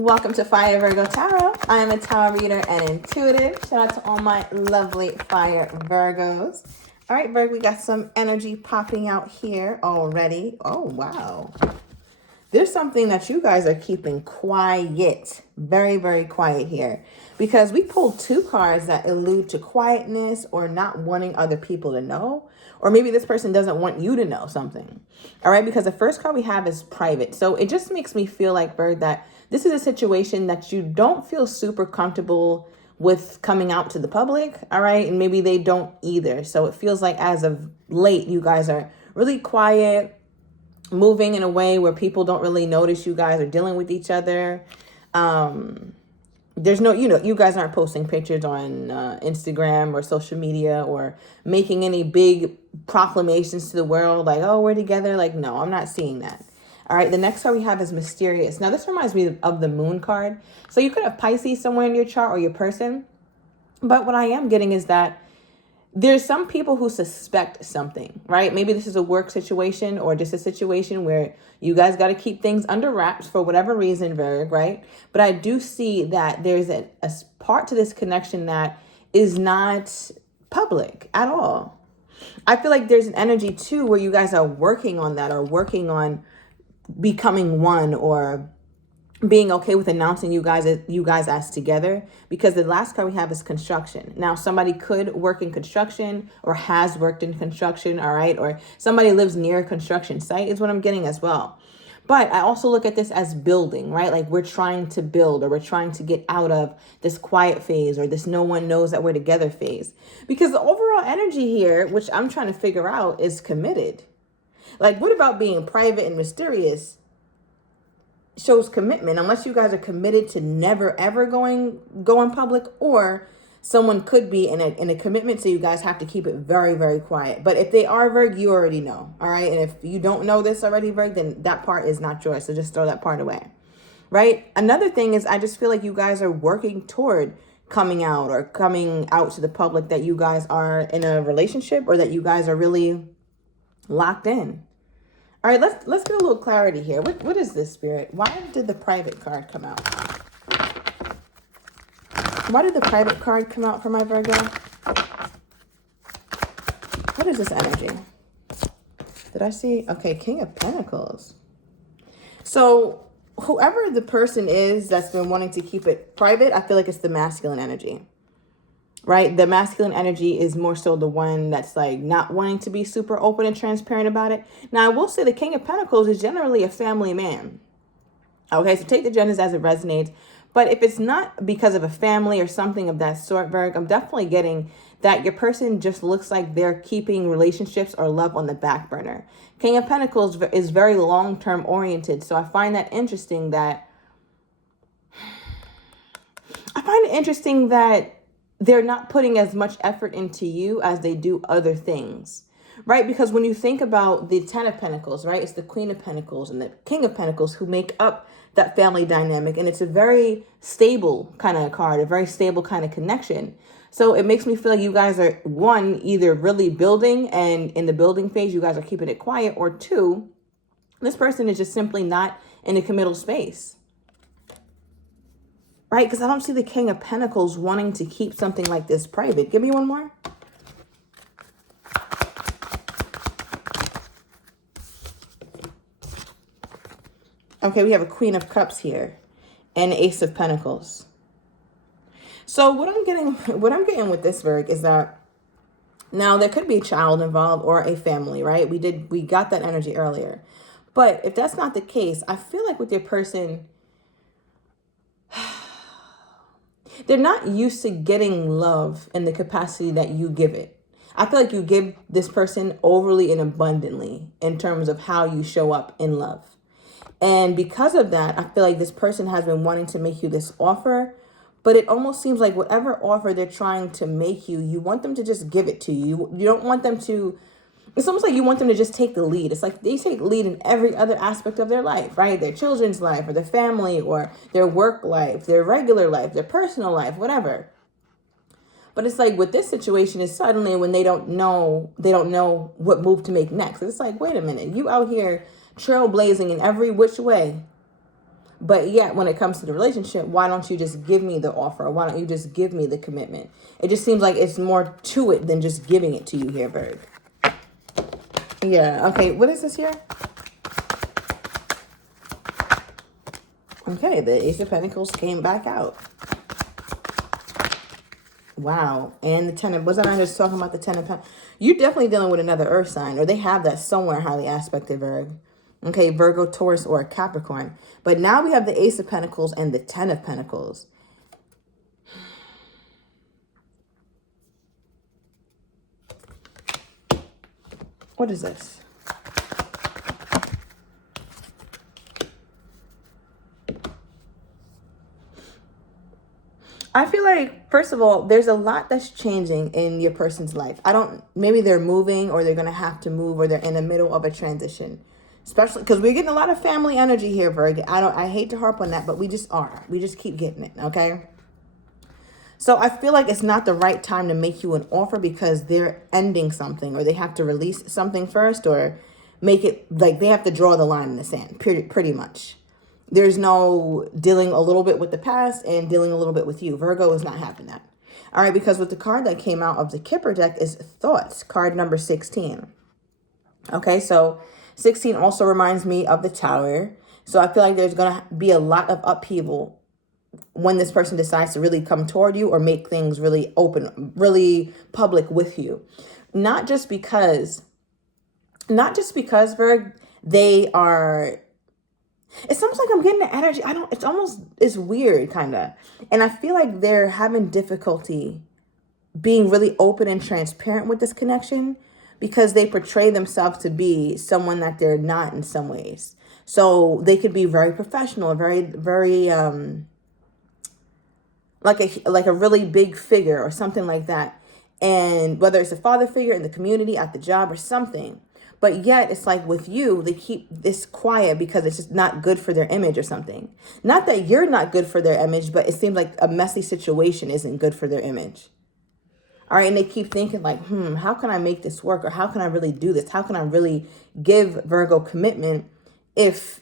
Welcome to Fire Virgo Tarot. I am a tarot reader and intuitive. Shout out to all my lovely Fire Virgos. All right, Virgo, we got some energy popping out here already. Oh, wow. There's something that you guys are keeping quiet. Very, very quiet here. Because we pulled two cards that allude to quietness or not wanting other people to know. Or maybe this person doesn't want you to know something. All right, because the first card we have is private. So it just makes me feel like, Bird, that this is a situation that you don't feel super comfortable with coming out to the public. All right, and maybe they don't either. So it feels like as of late, you guys are really quiet, moving in a way where people don't really notice you guys are dealing with each other. There's no, you guys aren't posting pictures on Instagram or social media or making any big proclamations to the world like, oh, we're together. Like, no, I'm not seeing that. All right, the next card we have is mysterious. Now, this reminds me of the moon card. So you could have Pisces somewhere in your chart or your person. But what I am getting is that there's some people who suspect something, right? Maybe this is a work situation or just a situation where you guys got to keep things under wraps for whatever reason, Virgo, right? But I do see that there's a part to this connection that is not public at all. I feel like there's an energy too where you guys are working on that or working on becoming one or being okay with announcing you guys as together, because the last card we have is construction. Now, somebody could work in construction or has worked in construction, all right? Or somebody lives near a construction site is what I'm getting as well. But I also look at this as building, right? Like we're trying to build or we're trying to get out of this quiet phase or this no one knows that we're together phase. Because the overall energy here, which I'm trying to figure out, is committed. Like, what about being private and mysterious shows commitment, unless you guys are committed to never ever go in public, or someone could be in a commitment, so you guys have to keep it very, very quiet. But if they are Virg, you already know, all right? And if you don't know this already, Virg, then that part is not yours, so just throw that part away, right? Another thing is I just feel like you guys are working toward coming out to the public that you guys are in a relationship or that you guys are really locked in. All right, let's get a little clarity here. What is this, Spirit? Why did the private card come out? Why did the private card come out for my Virgo? What is this energy? Did I see? Okay, King of Pentacles. So whoever the person is that's been wanting to keep it private, I feel like it's the masculine energy. Right? The masculine energy is more so the one that's like not wanting to be super open and transparent about it. Now, I will say the King of Pentacles is generally a family man. Okay, so take the genders as it resonates. But if it's not because of a family or something of that sort, Virg, I'm definitely getting that your person just looks like they're keeping relationships or love on the back burner. King of Pentacles is very long-term oriented. So I find it interesting that they're not putting as much effort into you as they do other things, right? Because when you think about the 10 of Pentacles, right, it's the Queen of Pentacles and the King of Pentacles who make up that family dynamic. And it's a very stable kind of card, a very stable kind of connection. So it makes me feel like you guys are, one, either really building, and in the building phase, you guys are keeping it quiet, or two, this person is just simply not in a committal space. Right? Because I don't see the King of Pentacles wanting to keep something like this private. Give me one more. Okay, we have a Queen of Cups here and Ace of Pentacles. So what I'm getting with this, Virg, is that now there could be a child involved or a family, right? We got that energy earlier. But if that's not the case, I feel like with your person, they're not used to getting love in the capacity that you give it. I feel like you give this person overly and abundantly in terms of how you show up in love. And because of that, I feel like this person has been wanting to make you this offer, but it almost seems like whatever offer they're trying to make you, you want them to just give it to you. You don't want them to, it's almost like you want them to just take the lead. It's like they take the lead in every other aspect of their life, right? Their children's life or their family or their work life, their regular life, their personal life, whatever. But it's like with this situation is suddenly when they don't know what move to make next. It's like, wait a minute, you out here trailblazing in every which way. But yet, when it comes to the relationship, why don't you just give me the offer? Why don't you just give me the commitment? It just seems like it's more to it than just giving it to you here, Virg. Yeah, okay, what is this here? Okay, the Ace of Pentacles came back out. Wow, and the Ten of... Wasn't I just talking about the Ten of Pentacles? You're definitely dealing with another earth sign, or they have that somewhere highly aspected, Virg. Okay, Virgo, Taurus, or Capricorn. But now we have the Ace of Pentacles and the Ten of Pentacles. What is this? I feel like, first of all, there's a lot that's changing in your person's life. Maybe they're moving, or they're going to have to move, or they're in the middle of a transition. Especially because we're getting a lot of family energy here, Virgo. I hate to harp on that, but we just are. We just keep getting it, okay? So I feel like it's not the right time to make you an offer because they're ending something, or they have to release something first, or make it like they have to draw the line in the sand, pretty much. There's no dealing a little bit with the past and dealing a little bit with you. Virgo is not having that. All right, because with the card that came out of the Kipper deck is Thoughts, card number 16. Okay, so 16 also reminds me of the Tower. So I feel like there's going to be a lot of upheaval when this person decides to really come toward you or make things really open, really public with you. Not just because, Virg, they are... It's almost like I'm getting the energy. It's weird, kind of. And I feel like they're having difficulty being really open and transparent with this connection because they portray themselves to be someone that they're not in some ways. So they could be very professional, very, very, like a really big figure or something like that. And whether it's a father figure in the community, at the job, or something. But yet, it's like with you, they keep this quiet because it's just not good for their image or something. Not that you're not good for their image, but it seems like a messy situation isn't good for their image. All right, and they keep thinking like, how can I make this work? Or how can I really do this? How can I really give Virgo commitment if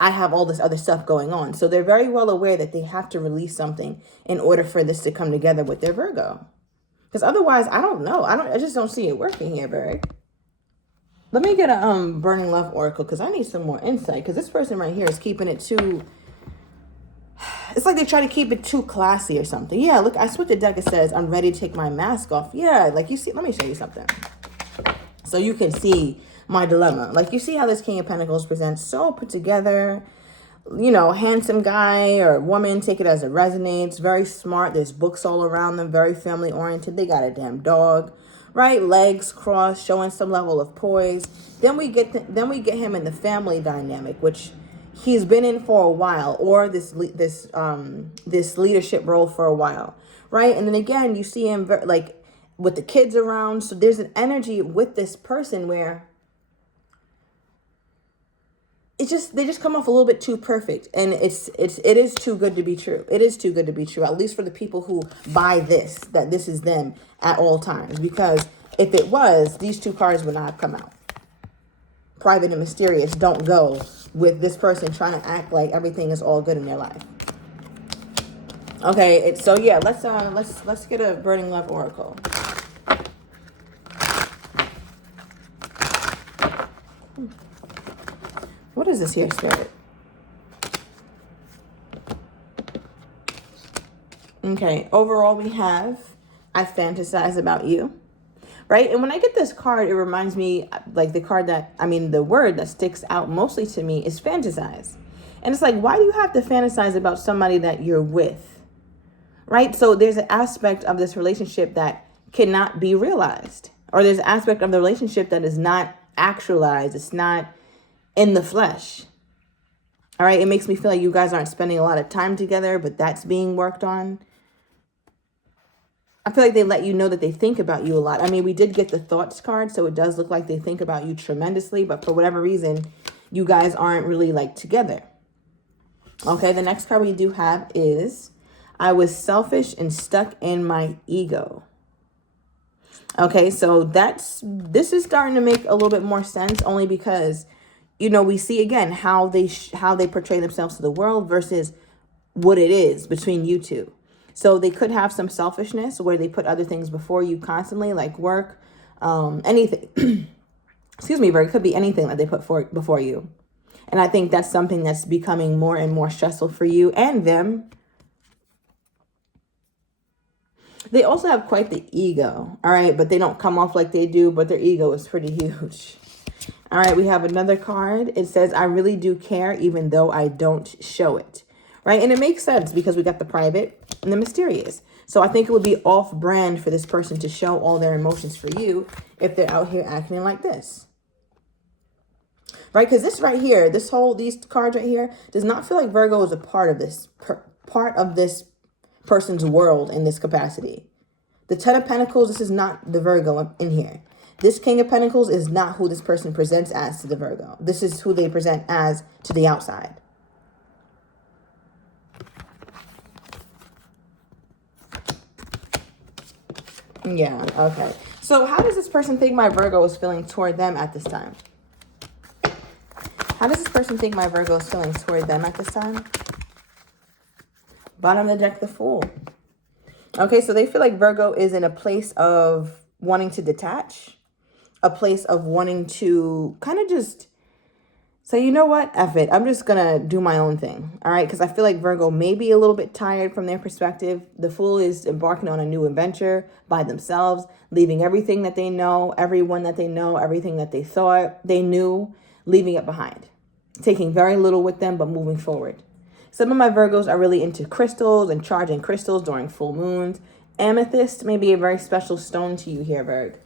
I have all this other stuff going on? So they're very well aware that they have to release something in order for this to come together with their Virgo. Because otherwise, I don't know. I just don't see it working here, Virgo. Let me get a Burning Love Oracle because I need some more insight. Because this person right here is keeping it too... It's like they try to keep it too classy or something. Yeah, look, I switched the deck. It says, I'm ready to take my mask off. Yeah, like you see... Let me show you something. So you can see my dilemma. Like you see how this King of Pentacles presents so put together. You know, handsome guy or woman. Take it as it resonates. Very smart. There's books all around them. Very family oriented. They got a damn dog. Right, legs crossed, showing some level of poise. Then we get him in the family dynamic, which he's been in for a while, or this leadership role for a while, right? And then again, you see him like with the kids around. So there's an energy with this person where they just come off a little bit too perfect, and it is too good to be true. It is too good to be true, at least for the people who buy this, that this is them at all times. Because if it was, these two cards would not have come out. Private and mysterious don't go with this person trying to act like everything is all good in their life. Okay, so yeah, let's get a Burning Love Oracle. What is this here, Spirit? Okay, overall we have, I fantasize about you, right? And when I get this card, it reminds me, like the word that sticks out mostly to me is fantasize. And it's like, why do you have to fantasize about somebody that you're with, right? So there's an aspect of this relationship that cannot be realized. Or there's an aspect of the relationship that is not actualized. It's not in the flesh. All right, it makes me feel like you guys aren't spending a lot of time together, but that's being worked on. I feel like they let you know that they think about you a lot. I mean, we did get the Thoughts card, so it does look like they think about you tremendously, but for whatever reason, you guys aren't really like together. Okay, the next card we do have is, I was selfish and stuck in my ego. Okay, so this is starting to make a little bit more sense, only because you know, we see again how they portray themselves to the world versus what it is between you two. So they could have some selfishness where they put other things before you constantly, like work, anything. Excuse me, Virgo. It could be anything that they put before you. And I think that's something that's becoming more and more stressful for you and them. They also have quite the ego, all right? But they don't come off like they do, but their ego is pretty huge. All right, we have another card. It says, I really do care even though I don't show it, right? And it makes sense because we got the private and the mysterious. So I think it would be off-brand for this person to show all their emotions for you if they're out here acting like this. Right? Because this right here, these cards right here, does not feel like Virgo is a part of this person's world in this capacity. The Ten of Pentacles, this is not the Virgo in here. This King of Pentacles is not who this person presents as to the Virgo. This is who they present as to the outside. Yeah, okay. So how does this person think my Virgo is feeling toward them at this time? How does this person think my Virgo is feeling toward them at this time? Bottom of the deck, the Fool. Okay, so they feel like Virgo is in a place of wanting to detach, a place of wanting to kind of just say, you know what, F it. I'm just going to do my own thing, all right? Because I feel like Virgo may be a little bit tired from their perspective. The Fool is embarking on a new adventure by themselves, leaving everything that they know, everyone that they know, everything that they thought they knew, leaving it behind, taking very little with them, but moving forward. Some of my Virgos are really into crystals and charging crystals during full moons. Amethyst may be a very special stone to you here, Virg.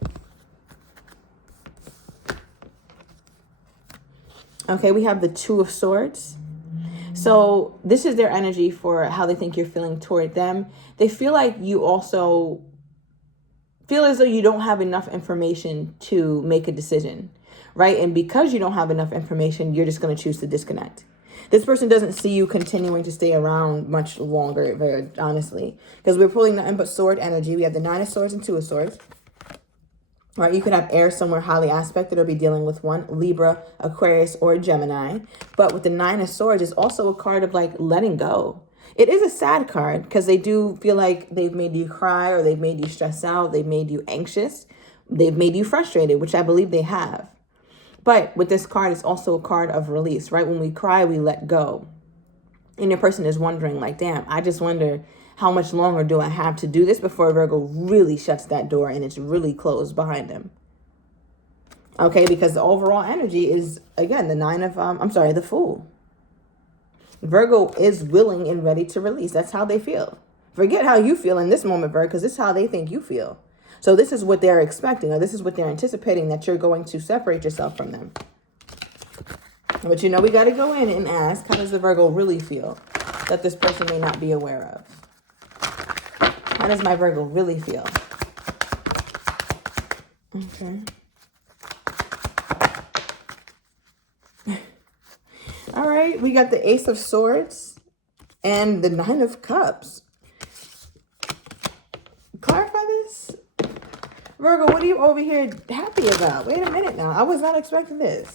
Okay, we have the Two of Swords. So this is their energy for how they think you're feeling toward them. They feel like you also feel as though you don't have enough information to make a decision, right? And because you don't have enough information, you're just going to choose to disconnect. This person doesn't see you continuing to stay around much longer, very honestly, because we're pulling nothing but sword energy. We have the Nine of Swords and Two of Swords. All right, you could have air somewhere highly aspected or be dealing with one, Libra, Aquarius, or Gemini. But with the Nine of Swords, it's also a card of like letting go. It is a sad card because they do feel like they've made you cry or they've made you stress out. They've made you anxious. They've made you frustrated, which I believe they have. But with this card, it's also a card of release, right? When we cry, we let go. And your person is wondering like, damn, I just wonder how much longer do I have to do this before Virgo really shuts that door and it's really closed behind him. Okay, because the overall energy is, again, the Fool. Virgo is willing and ready to release. That's how they feel. Forget how you feel in this moment, Virgo, because this is how they think you feel. So this is what they're expecting, or this is what they're anticipating, that you're going to separate yourself from them. But you know, we got to go in and ask, how does the Virgo really feel that this person may not be aware of? How does my Virgo really feel? Okay. All right, we got the Ace of Swords and the Nine of Cups. Clarify this. Virgo, what are you over here happy about? Wait a minute now. I was not expecting this.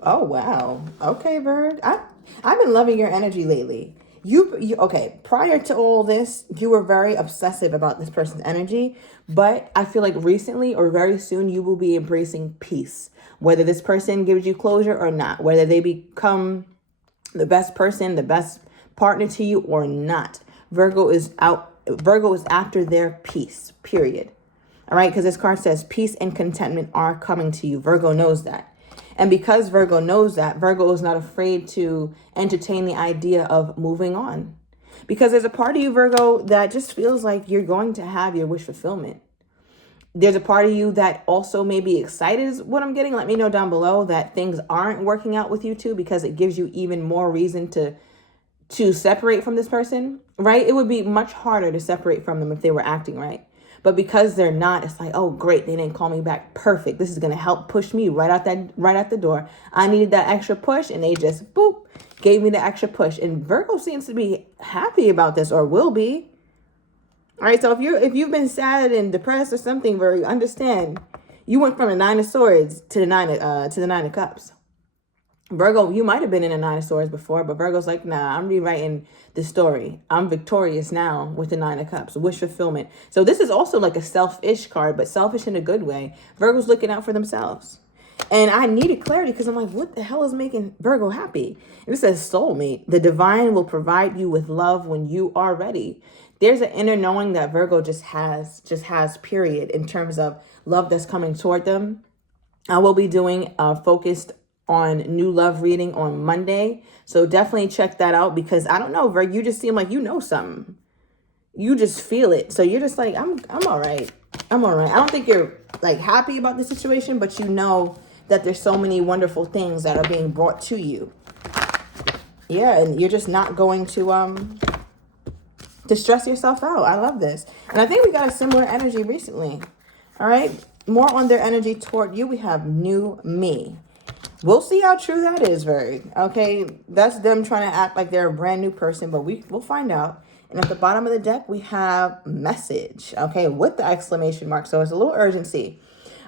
Oh, wow. Okay, Virg. I've been loving your energy lately. Okay, prior to all this, you were very obsessive about this person's energy, but I feel like recently or very soon you will be embracing peace. Whether this person gives you closure or not, whether they become the best person, the best partner to you or not. Virgo is after their peace, period. All right, because this card says peace and contentment are coming to you. Virgo knows that. And because Virgo knows that, Virgo is not afraid to entertain the idea of moving on. Because there's a part of you, Virgo, that just feels like you're going to have your wish fulfillment. There's a part of you that also may be excited is what I'm getting. Let me know down below that things aren't working out with you two, because it gives you even more reason to separate from this person, right? It would be much harder to separate from them if they were acting right. But because they're not, it's like, oh, great, they didn't call me back. Perfect. This is going to help push me right out the door. I needed that extra push, and they just, boop, gave me the extra push. And Virgo seems to be happy about this, or will be. All right, so if you've been sad and depressed or something, Virgo, understand you went from the Nine of Swords to the Nine of Cups. Virgo, you might have been in a Nine of Swords before, but Virgo's like, nah, I'm rewriting the story. I'm victorious now with the Nine of Cups, wish fulfillment. So this is also like a selfish card, but selfish in a good way. Virgo's looking out for themselves. And I needed clarity because I'm like, what the hell is making Virgo happy? And it says soulmate. The divine will provide you with love when you are ready. There's an inner knowing that Virgo just has, period, in terms of love that's coming toward them. I will be doing focused on new love reading on Monday. So definitely check that out because I don't know, Virgo, you just seem like you know something. You just feel it. So you're just like, I'm all right. I'm all right. I don't think you're like happy about the situation, but you know that there's so many wonderful things that are being brought to you. Yeah, and you're just not going to stress yourself out. I love this. And I think we got a similar energy recently. All right. More on their energy toward you. We have new me. We'll see how true that is, Virgo. Okay, that's them trying to act like they're a brand new person, but we'll find out. And at the bottom of the deck, we have message, okay, with the exclamation mark. So it's a little urgency.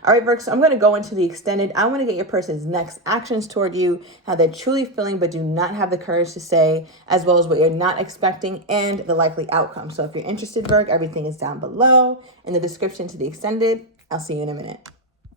All right, Virgo, so I'm going to go into the extended. I want to get your person's next actions toward you, how they're truly feeling but do not have the courage to say, as well as what you're not expecting and the likely outcome. So if you're interested, Virgo, everything is down below in the description to the extended. I'll see you in a minute.